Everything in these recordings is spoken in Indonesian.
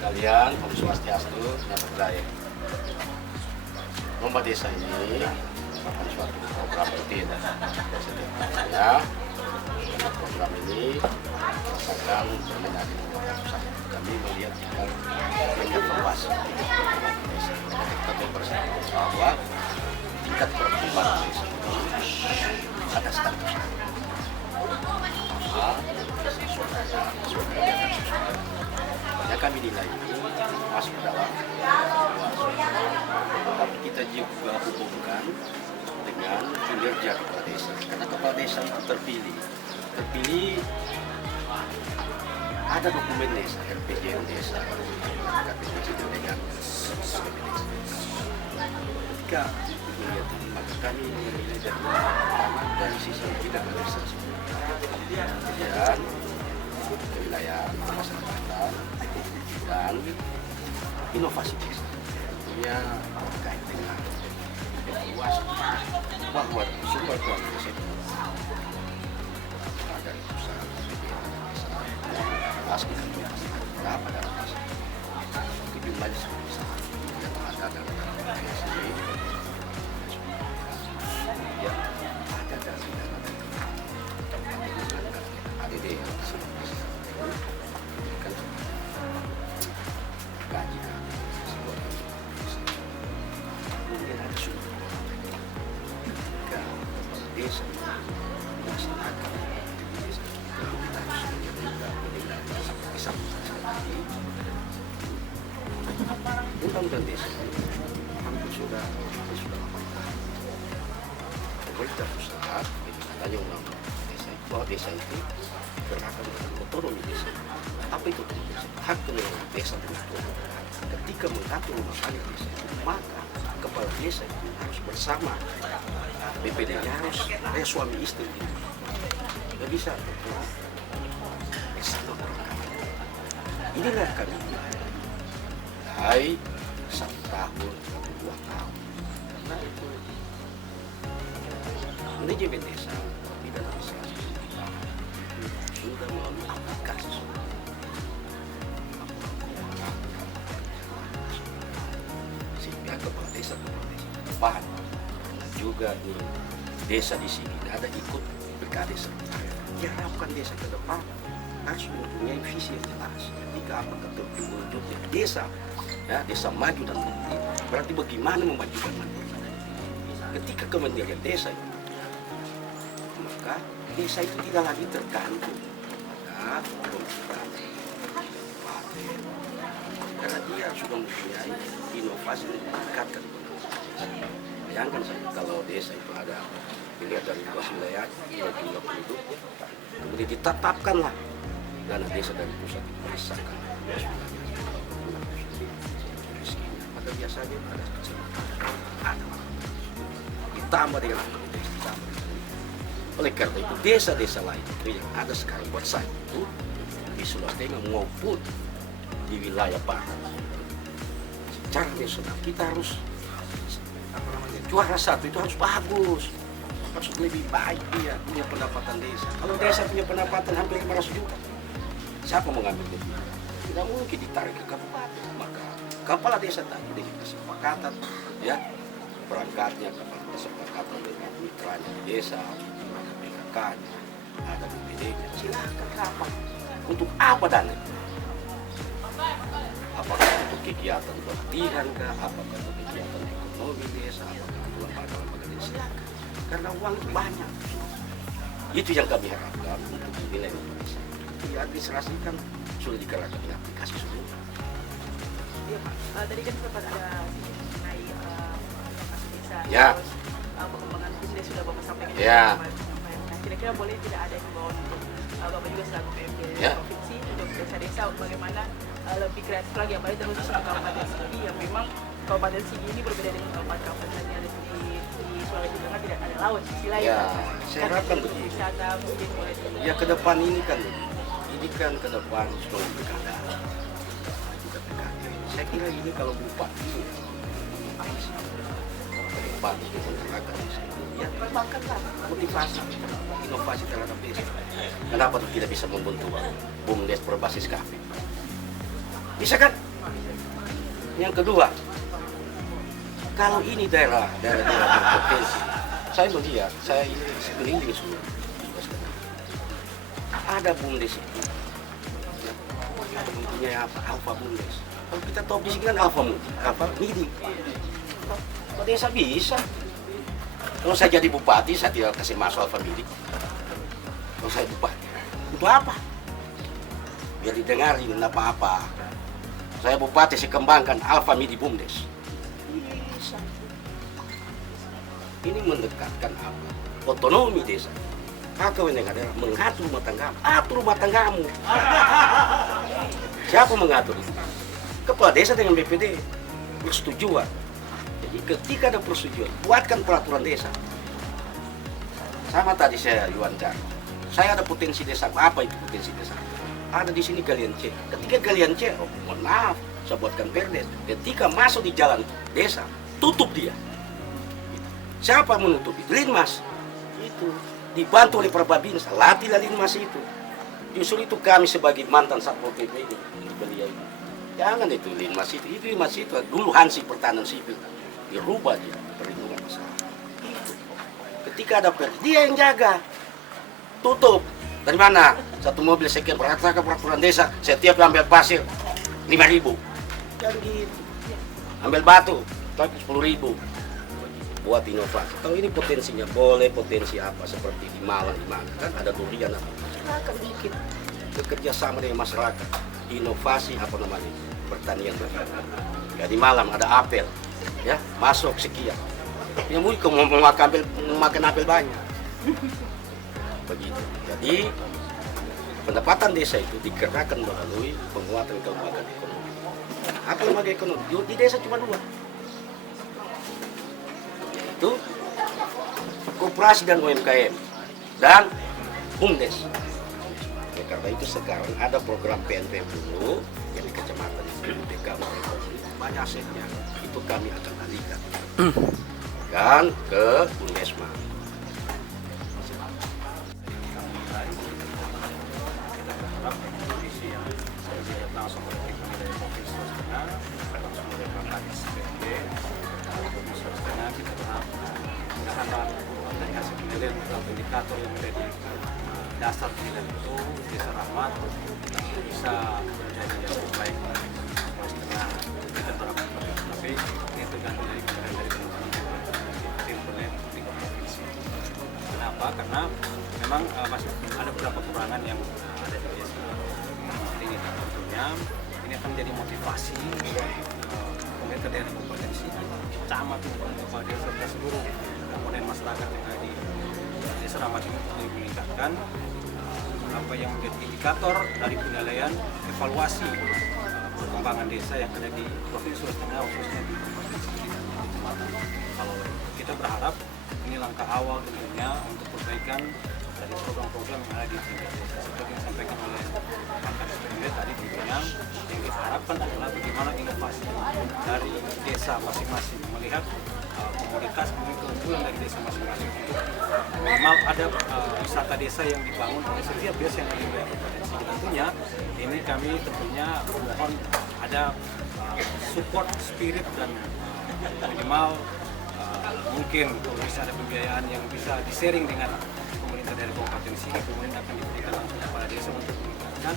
sekalian, Om Swastiastu, Namo Buddhaya. Lomba desa ini merupakan suatu program rutin setiap tahunnya. Program ini berdasarkan permendag pusat. Kami melihat tingkat luas kita bersama bahwa tingkat perkembangan desa ada status. Ya kami nilai ini masuk dalam tapi kita juga hubungkan dengan kinerja kepala desa karena kepala desa itu terpilih ada dokumen desa RPJM desa KTP dengan ketika melihat maka kami menilai dari sisi bidang desa kemudian kewilayahan kemasyarakatan dan inovasi desa tentunya terkait dengan evaluasi bahwa sumber daya desa itu dari pusat desa asli berapa dalam desa itu jumlahnya sangat besar yang ada dalam desa ini yang ada dalam ADD kan gaji kemudian ada sumber ketika desa melaksanakan desa kita harus menilai bisa undang-undang desa hampir sudah lama pemerintah pusat katanya undang-undang desa bahwa desa itu berhak dengan otonomi desa. Apa itu otonomi desa? Hak kewenangan desa untuk ketika mengatur masalah desa itu, maka kepala desa itu harus bersama BPD-nya harus suami istri itu. Tidak bisa bersama mereka. Inilah kami mulai 1 tahun, 2 tahun. Karena itu manajemen desa tidak bisa sudah melalui aplikasi sehingga kepala desa paham juga di desa di sini ada ikut BKD diharapkan desa ke depan harus mempunyai visi yang jelas ketika apakah terwujudnya desa ya desa maju dan mandiri berarti bagaimana memajukan mandiri ketika kemandirian desa itu maka desa itu tidak lagi tergantung pada pemerintah karena dia sudah mempunyai inovasi yang meningkatkan desa. Bayangkan saja kalau desa itu ada dilihat dari luas wilayah jumlah penduduk kemudian ditetapkanlah dana desa dari pusat berdasarkan luas wilayah miskinnya pada biasanya ada kecelakaan ada ditambah dengan ditambah. Oleh karena itu desa-desa lain itu yang ada sekarang buat saya itu di Sulawesi Tengah maupun di wilayah barat secara nasional kita harus juara 1 itu harus bagus harus lebih baik dia punya pendapatan desa. Kalau desa punya pendapatan hampir 500 juta siapa mengambil itu? Tidak mungkin ditarik ke kabupaten maka kepala desa tadi dengan kesepakatan ya perangkatnya kepala kesepakatan dengan mitranya di desa ada BPD-nya, silakan rapat. Untuk apa dana? Apakah untuk kegiatan pelatihan kah? Apakah untuk kegiatan ekonomi desa? Apakah untuk lembaga-lembaga desa? Silakan. Karena uang itu banyak. Itu yang kami harapkan untuk nilai desa. Diadministrasikan sudah dikerahkan di aplikasi semua. Iya Pak, tadi kan sempat ada mengenai aplikasi desa. Ya. Terus pengembangan bisnis sudah Bapak sampaikan. Ya. Kira-kira boleh tidak ada himbauan untuk Bapak juga selaku PMD ya. Provinsi untuk desa-desa bagaimana lebih kreatif lagi apalagi terkhusus di Kabupaten Sigi yang memang Kabupaten Sigi ini berbeda dengan kabupaten yang ada di Sulawesi Tengah tidak ada laut sisi lain. Ya, saya harapkan begini. Wisata mungkin boleh. Ya ke depan ini kan ke depan sudah berkada. Saya kira ini kalau bupati bupati itu menggunakan ya kembangkanlah motivasi inovasi terhadap desa. Kenapa tidak bisa membentuk BUMDes berbasis kafe? Bisa kan? Yang kedua, kalau ini daerah berpotensi, saya melihat, saya ini sekeliling semua. Ada BUMDes itu, ya, bentuknya apa? Alfa BUMDes. Kalau kita tahu di sini kan Alfa MIDI. Kalau desa bisa. Kalau saya jadi bupati, saya tidak kasih masuk Alfa MIDI. Kalau saya bupati, untuk apa? Biar didengarin apa-apa. Saya bupati, saya kembangkan Alfa MIDI BUMDes. Bisa. Ini mendekatkan apa? Otonomi desa. Kakak yang ada mengatur rumah tanggamu. Atur rumah tanggamu. Siapa mengatur itu? Kepala desa dengan BPD persetujuan. Jadi ketika ada persetujuan, buatkan peraturan desa. Sama tadi saya diwawancara. Saya ada potensi desa. Apa itu potensi desa? Ada di sini kalian cek. Ketika kalian cek, oh, mohon maaf, saya buatkan perdes. Ketika masuk di jalan desa, tutup dia. Siapa menutup itu? Linmas. Itu dibantu oleh Perbabinsa, latihlah Linmas itu. Justru itu kami sebagai mantan Satpol PP ini, beliau itu. Jangan itu Linmas itu Linmas itu dulu Hansi Pertahanan Sipil. Dirubah dia, perlindungan masyarakat. Itu. Ketika ada perdes, dia yang jaga. Tutup. Dari mana? Satu mobil sekian peraturan desa, setiap ambil pasir 5.000. Jangan gitu. Ambil batu, tapi 10.000. Buat inovasi. Kalau ini potensinya boleh, potensi apa seperti di Malang, kan ada durian apa. Masyarakat bikin bekerja sama dengan masyarakat. Inovasi apa namanya? Pertanian. Ya di Malang ada apel, ya masuk sekian. Yang mungkin mau makan apel banyak. Begitu. Jadi pendapatan desa itu digerakkan melalui penguatan kelembagaan ekonomi. Apa lembaga ekonomi? Di desa cuma 2. Itu koperasi dan UMKM dan BUMDes. Ya, karena itu sekarang ada program PNPM dulu yang di kecamatan itu DKM banyak asetnya itu kami akan alihkan dan ke BUMDesma. Indikator yang menjadi dasar penilaian itu desa rahmat bisa menjadi yang baik setengah kita terapkan tapi ini tergantung dari tim di provinsi. Kenapa? Karena memang masih ada beberapa kekurangan yang ada di desa ini. Tentunya ini akan menjadi motivasi pemerintah daerah provinsi, camat maupun kepala desa dan seluruh komponen masyarakat yang ada di desa rahmat ini untuk meningkatkan apa yang menjadi indikator dari penilaian evaluasi pengembangan desa yang ada di Provinsi Sulawesi Tengah khususnya di provinsi kecamatan. Kalau kita berharap ini langkah awal tentunya untuk perbaikan dari program-program yang ada di tingkat desa seperti yang disampaikan oleh Pakar SPMD tadi. Tentunya yang diharapkan adalah bagaimana inovasi dari desa masing-masing melihat komoditas keunggulan dari desa masing-masing untuk minimal ada wisata desa yang dibangun oleh setiap desa yang ada di wilayah provinsi. Tentunya ini kami tentunya mohon ada support spirit dan minimal mungkin kalau bisa ada pembiayaan yang bisa di-sharing dengan pemerintah dari kabupaten sini, kemudian akan diberikan langsung kepada desa untuk meningkatkan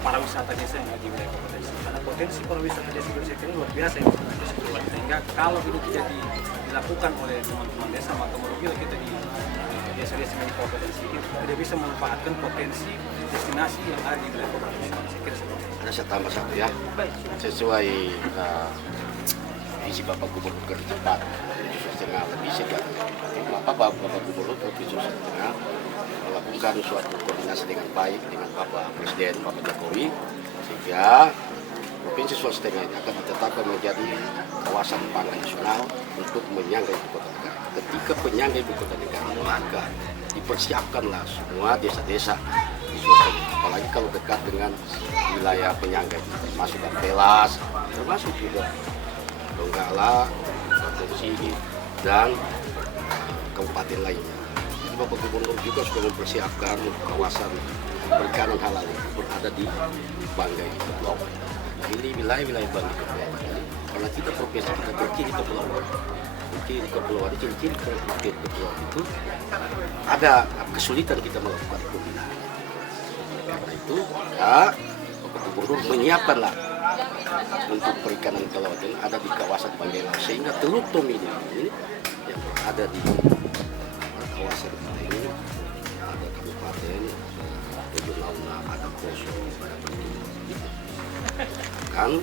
para wisata desa yang ada di wilayah kabupaten sini. Karena potensi para wisata desa ini luar biasa ya. Sehingga kalau itu dilakukan oleh teman-teman desa, maka merugilah kita di desa-desa di kabupaten sini tidak bisa memanfaatkan potensi destinasi yang ada di wilayah kabupaten sini. Saya kira seperti itu. Ada saya tambah satu ya, sesuai visi Bapak Gubernur kerja cepat Sulawesi Tengah lebih segera. Bapak Gubernur Provinsi Sulawesi Tengah melakukan suatu koordinasi dengan baik dengan Bapak Presiden Bapak Jokowi sehingga Provinsi Sulawesi Tengah ini akan ditetapkan menjadi kawasan pangan nasional untuk menyangga ibu kota negara. Ketika penyangga ibu kota negara maka dipersiapkanlah semua desa-desa di Sulawesi Tengah. Apalagi kalau dekat dengan wilayah penyangga itu termasuk Ampelas, termasuk juga Donggala, Provinsi dan kabupaten lainnya. Jadi Bapak Gubernur juga sudah mempersiapkan kawasan perikanan halal yang berada di Banggai itu. Ini wilayah-wilayah bagi kepulauan. Karena kita provinsi kita berkiri kepulauan. Berkiri kepulauan, ciri-ciri kepulauan itu ada kesulitan kita melakukan pembinaan. Karena itu, ya, Bapak Gubernur menyiapkanlah untuk perikanan kelautan ada di kawasan Panjang sehingga Teluk Tomini ini yang ada di kawasan ini ada kabupaten regional ada Poso ada Batu kan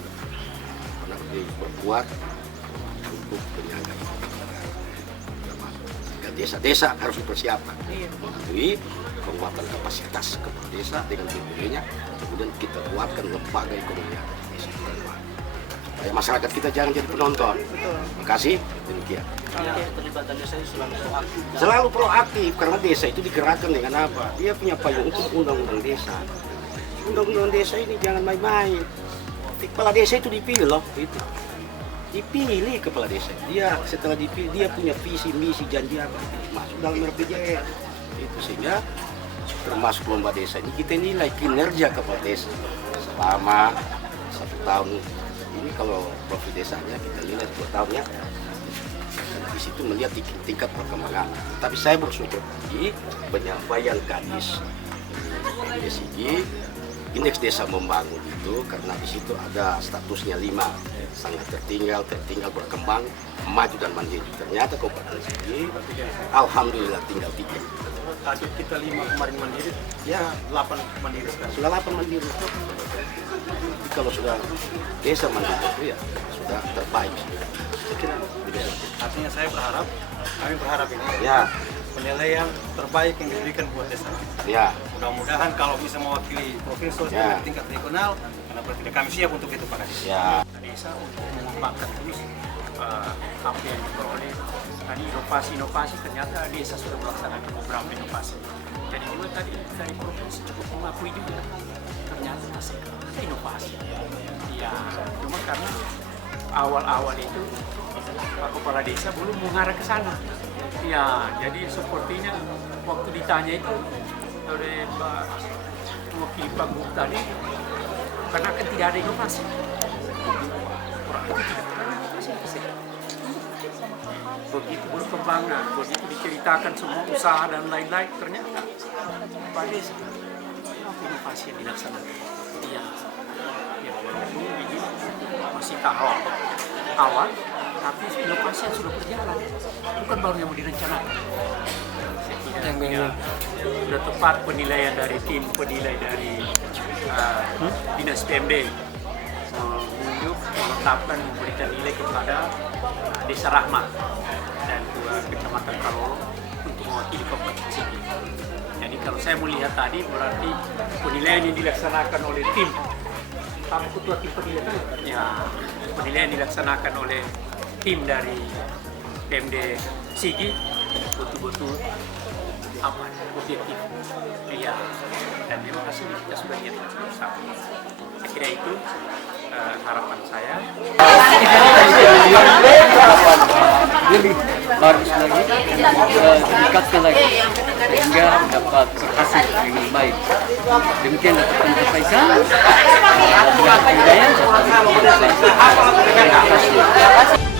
anak berbuat untuk penjaga desa-desa harus dipersiapkan melalui penguatan kapasitas kepala desa dengan BPD-nya, kemudian kita kuatkan lembaga ekonomi yang ada di desa supaya masyarakat kita jangan jadi penonton. Terima kasih, demikian. Terlibatkan desa itu selalu proaktif. Selalu proaktif karena desa itu digerakkan dengan apa? Dia punya payung untuk undang-undang desa. Undang-undang desa ini jangan main-main. Kepala desa itu dipilih loh, itu. Dipilih kepala desa. Dia setelah dipilih dia punya visi, misi, janji apa? Masuk dalam RPJS. Itu sehingga termasuk lomba desa ini kita nilai kinerja kepala desa selama 1 tahun ini. Kalau profil desanya kita nilai 2 tahun ya. Di situ melihat tingkat perkembangan. Tapi saya bersyukur di penyampaian Kadis PDSIG indeks desa membangun itu karena di situ ada statusnya 5 sangat tertinggal berkembang maju dan mandiri. Ternyata Kabupaten Sigi alhamdulillah tinggal 3. Target kita 5 kemarin mandiri, ya 8 mandiri sekarang. Sudah 8 mandiri. Jadi kalau sudah desa mandiri itu ya sudah terbaik. Saya kira begitu. Artinya kami berharap ini Ya, penilaian terbaik yang diberikan buat desa. ya. Mudah-mudahan kalau bisa mewakili provinsi Ya. tingkat regional, karena tidak kami siap untuk itu Pak Kadis. Ya. Desa untuk mengembangkan terus apa yang diperoleh dan inovasi-inovasi. Ternyata desa sudah melaksanakan beberapa inovasi. Jadi juga tadi dari provinsi cukup mengakui juga ternyata masih ada inovasi. Ya, cuma karena awal-awal itu Pak Kepala Desa belum mengarah ke sana. Ya, jadi sepertinya waktu ditanya itu oleh Pak Wakil Pak Gub tadi, karena kan tidak ada inovasi. Orang itu tidak ada inovasi. Begitu berkembangnya, begitu diceritakan semua usaha dan lain-lain, ternyata Pak Desa inovasi yang dilaksanakan. Ya, walaupun ini masih tahap awal, tapi inovasi yang sudah berjalan, bukan baru yang mau direncanakan. Saya kira ya, sudah tepat penilaian dari tim penilai dari Dinas PMD menunjuk, menetapkan, memberikan nilai kepada Desa Rahmat dan juga Kecamatan Kaloro untuk mewakili Kabupaten Sigi. Jadi kalau saya melihat tadi berarti penilaian yang dilaksanakan oleh tim, Pak Ketua tim penilai itu, ya penilaian dilaksanakan oleh tim dari PMD Sigi betul-betul objektif. Iya, dan memang hasilnya kita sudah lihat bersama. Saya kira itu harapan saya. Lebih bagus lagi, tingkatkan lagi sehingga dapat berhasil dengan baik. Demikian dapat kami sampaikan. Budaya, terima kasih.